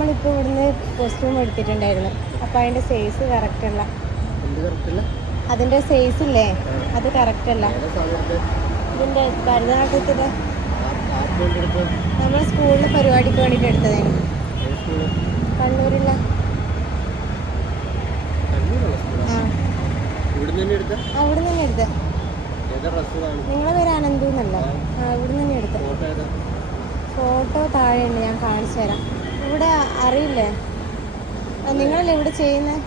നമ്മളിപ്പോൾ ഇവിടുന്ന് കോസ്റ്റ്യൂം എടുത്തിട്ടുണ്ടായിരുന്നു. അപ്പോൾ അതിൻ്റെ സൈസ് കറക്റ്റ് അല്ല. അതിൻ്റെ സൈസ് ഇല്ലേ, അത് കറക്റ്റ് അല്ല. ഇതിൻ്റെ ഭരതനാട്യത്തിൻ്റെ നമ്മൾ സ്കൂളിൽ പരിപാടിക്ക് വേണ്ടിയിട്ട് എടുത്തതായിരുന്നു. കണ്ണൂരില്ല. അവിടെ നിന്ന് തന്നെ എടുത്തത്. നിങ്ങളെ പേര് അനന്തു എന്നല്ലോ? ഇവിടെ നിന്ന് തന്നെ എടുത്തത്. ഫോട്ടോ താഴെയുണ്ട്, ഞാൻ കാണിച്ചു തരാം. ഇവിടെ അറിയില്ലേ, നിങ്ങളല്ലേ ഇവിടെ ചെയ്യുന്നത്?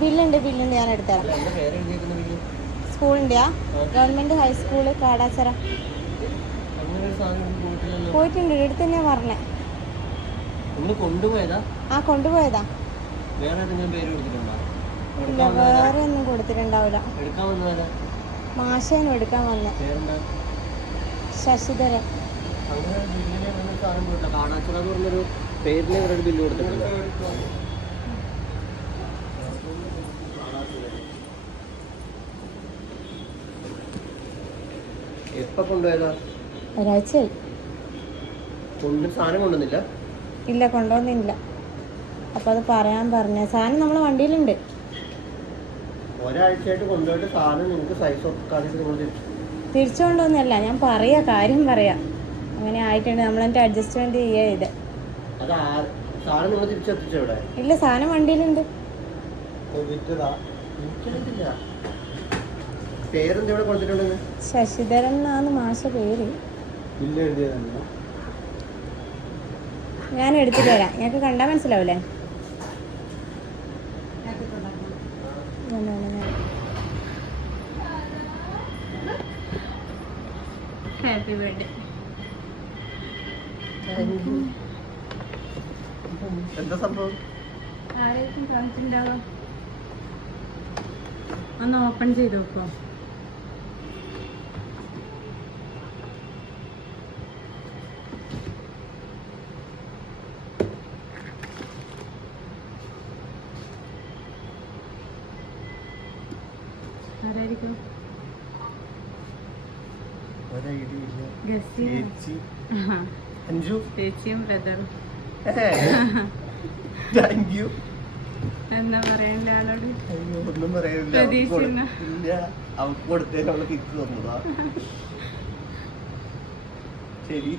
ബില്ലുണ്ട് ഞാൻ എടുത്തരാം. സ്കൂളിൻ്റെയാ? Government high school കാടാച്ചറ. പോയിട്ടുണ്ട്, എടുത്ത് തന്നെയാ പറഞ്ഞേ. കൊണ്ടുപോയതാ. ഇല്ല, വേറെ ഒന്നും കൊടുത്തിട്ടുണ്ടാവില്ല. മാഷേനും എടുക്കാൻ വന്ന ശശിധരൻ. എപ്പോ കൊണ്ടുപോയതാ? ഒരാഴ്ചയായി. സാധനം കൊണ്ടുവന്നില്ല? ഇല്ല, കൊണ്ടുവന്നില്ല. അപ്പോൾ അത് പറയാൻ പറഞ്ഞ സാധനം നമ്മളെ വണ്ടിയിലുണ്ട്. ഒരാഴ്ചയായിട്ട് കൊണ്ടുപോയിട്ട് സാധനം നിങ്ങൾക്ക് സൈസ് തിരിച്ചു കൊണ്ടുവന്നല്ല, ഞാൻ കാര്യം പറയാ. അങ്ങനെ ആയിട്ടുണ്ട്. നമ്മളെൻ്റെ അഡ്ജസ്റ്റ്മെന്റ് ചെയ്യാ ഇത്. ഇല്ല, സാധനം വണ്ടിയിലുണ്ട്. ശശിധരൻ എന്നാണ് മാഷ പേര്. ഞാൻ എടുത്തിട്ട് വരാം, ഞങ്ങൾക്ക് കണ്ടാൽ മനസ്സിലാവൂലേ? Happy birthday. എന്താ സംഭവം? ആരെയും കാണിച്ചിട്ടുണ്ടാവും. ഒന്ന് ഓപ്പൺ ചെയ്ത് നോക്കോ? ആരായിരിക്കും? ചേച്ചിയും ബ്രദറും. എന്താ പറയണ്ട ആളോട്? ഒന്നും പറയാനില്ല. അവർക്ക് കൊടുത്തേ അവള് തിരിച്ചു തന്നതാ. ശരി.